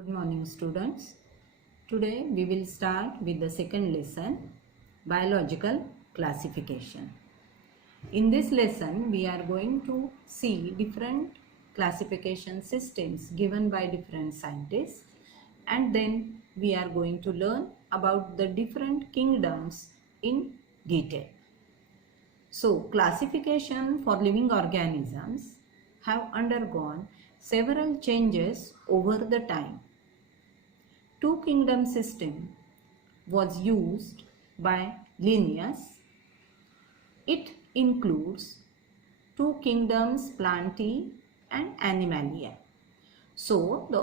Good morning students. Today we will start with the second lesson, biological classification. In this lesson we are going to see different classification systems given by different scientists, and then we are going to learn about the different kingdoms in detail. So classification for living organisms have undergone several changes over the time. Two kingdom system was used by Linnaeus. It includes two kingdoms, Plantae and Animalia. So the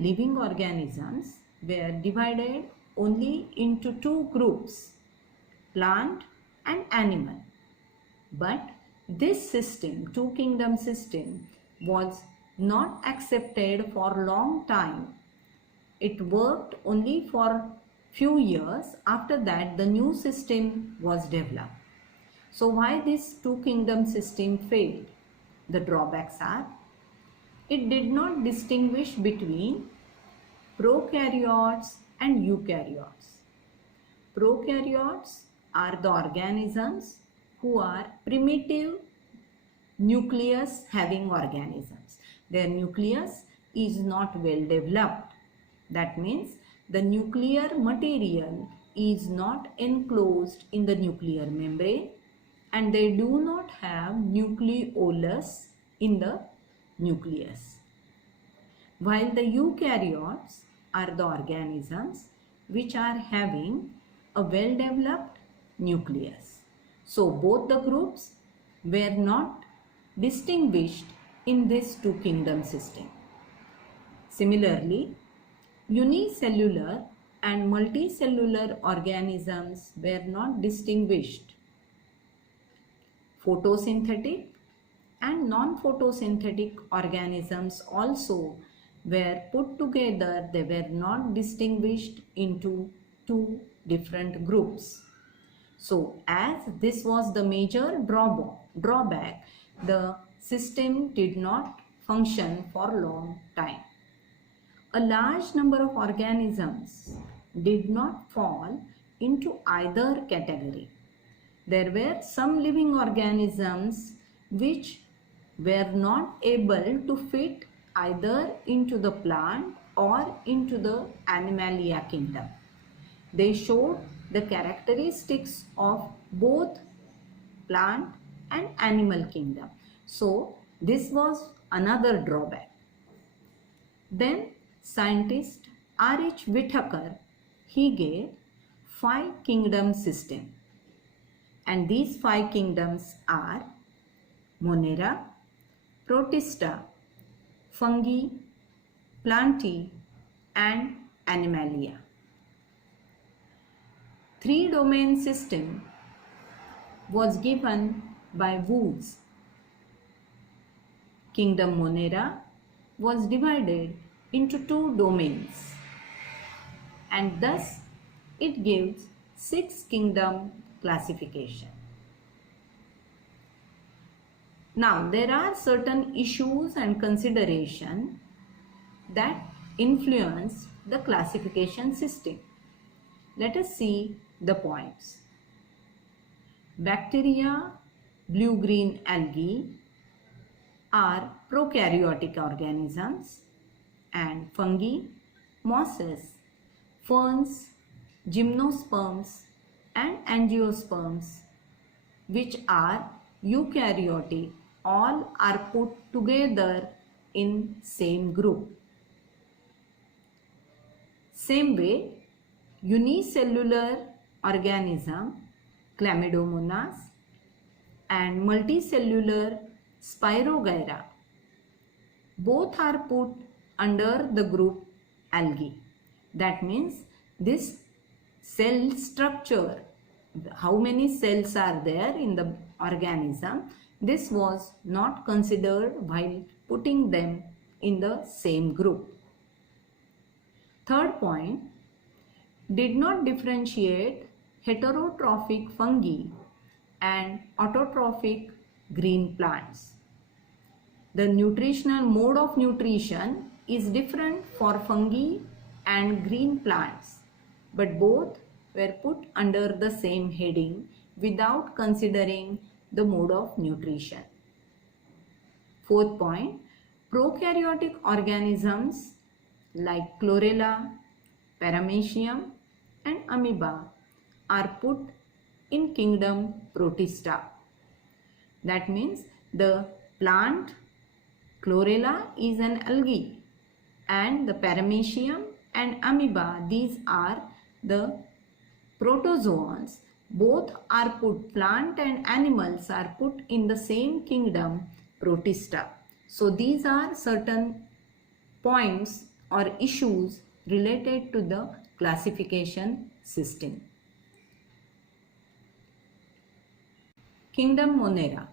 living organisms were divided only into two groups, plant and animal. But this system, two kingdom system, was not accepted for a long time. It worked only for few years. After that, the new system was developed. So why this two kingdom system failed? The drawbacks are, it did not distinguish between prokaryotes and eukaryotes. Prokaryotes are the organisms who are primitive nucleus having organisms. Their nucleus is not well developed. That means the nuclear material is not enclosed in the nuclear membrane, and they do not have nucleolus in the nucleus. While the eukaryotes are the organisms which are having a well developed nucleus. So both the groups were not distinguished in this two kingdom system. Similarly, unicellular and multicellular organisms were not distinguished. Photosynthetic and non-photosynthetic organisms also were put together. They were not distinguished into two different groups. So as this was the major drawback, the system did not function for a long time. A large number of organisms did not fall into either category. There were some living organisms which were not able to fit either into the plant or into the Animalia kingdom. They showed the characteristics of both plant and animal kingdom. So this was another drawback. Then scientist R.H. Whittaker, he gave 5 kingdom system, and these 5 kingdoms are Monera, Protista, Fungi, Plantae and Animalia. 3 domain system was given by Woods. Kingdom Monera was divided into 2 domains, and thus it gives 6 kingdom classification. Now there are certain issues and consideration that influence the classification system. Let us see the points. Bacteria, blue-green algae are prokaryotic organisms, and fungi, mosses, ferns, gymnosperms and angiosperms, which are eukaryotic, all are put together in same group. Same way, unicellular organism, Chlamydomonas, and multicellular Spirogyra, both are put under the group algae. That means this cell structure, how many cells are there in the organism, this was not considered while putting them in the same group. Third point, did not differentiate heterotrophic fungi and autotrophic green plants. The nutritional mode of nutrition is different for fungi and green plants, but both were put under the same heading without considering the mode of nutrition. Fourth point, prokaryotic organisms like chlorella, paramecium and amoeba are put in kingdom Protista. That means the plant chlorella is an algae and the paramecium and amoeba, these are the protozoans. Both are put, plant and animals are put in the same kingdom Protista. So these are certain points or issues related to the classification system. Kingdom Monera.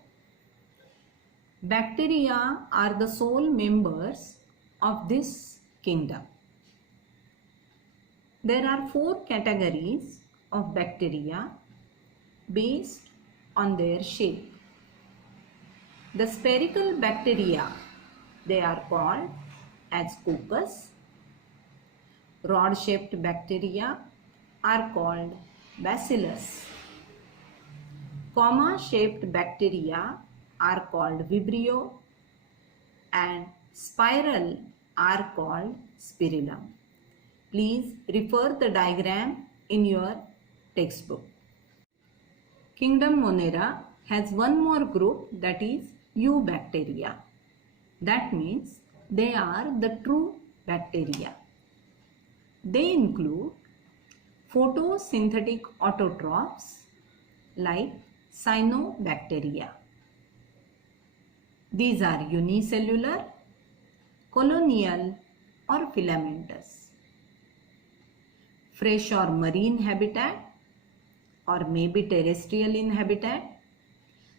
Bacteria are the sole members of this kingdom. There are 4 categories of bacteria based on their shape. The spherical bacteria, they are called as coccus. Rod-shaped bacteria are called bacillus. Comma-shaped bacteria are called vibrio and spiral are called spirillum. Please refer the diagram in your textbook. Kingdom Monera has one more group, that is eubacteria. That means they are the true bacteria. They include photosynthetic autotrophs like cyanobacteria. These are unicellular, colonial or filamentous. Fresh or marine habitat or maybe terrestrial in habitat.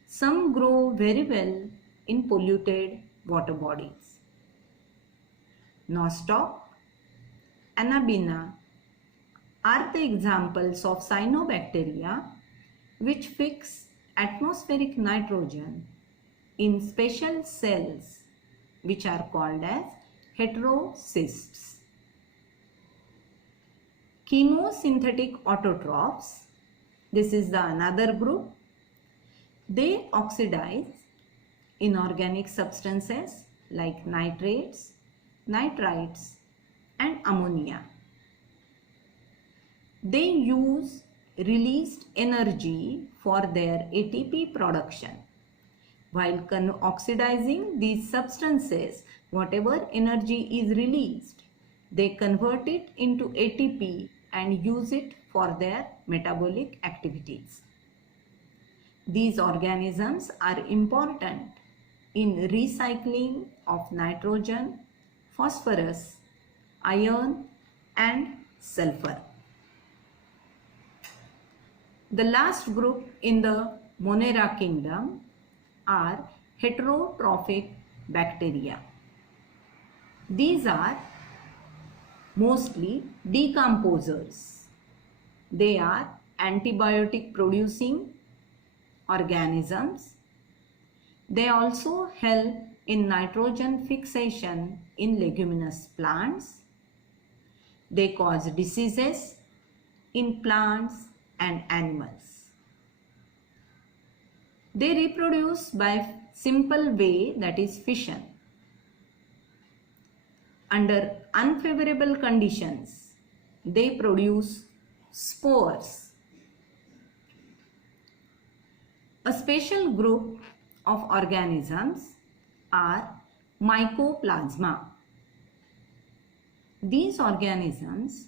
Some grow very well in polluted water bodies. Nostoc, Anabaena are the examples of cyanobacteria which fix atmospheric nitrogen in special cells which are called as heterocysts. Chemosynthetic autotrophs, this is the another group. They oxidize inorganic substances like nitrates, nitrites and ammonia. They use released energy for their ATP production. While oxidizing these substances, whatever energy is released, they convert it into ATP and use it for their metabolic activities. These organisms are important in recycling of nitrogen, phosphorus, iron and sulfur. The last group in the Monera kingdom are heterotrophic bacteria. These are mostly decomposers. They are antibiotic producing organisms. They also help in nitrogen fixation in leguminous plants. They cause diseases in plants and animals. They reproduce by simple way, that is fission. Under unfavorable conditions, they produce spores. A special group of organisms are mycoplasma. These organisms,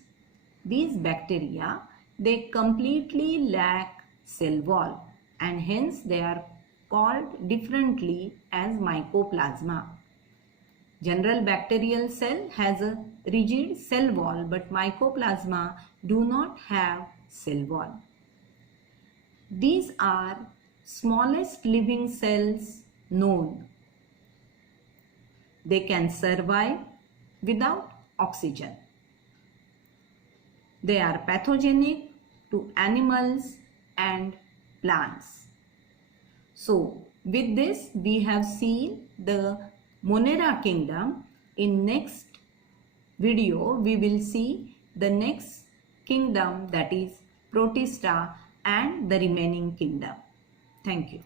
these bacteria, they completely lack cell wall and hence they are called differently as mycoplasma. General bacterial cell has a rigid cell wall, but mycoplasma do not have cell wall. These are smallest living cells known. They can survive without oxygen. They are pathogenic to animals and plants. So, with this we have seen the Monera kingdom. In next video we will see the next kingdom, that is Protista and the remaining kingdom. Thank you.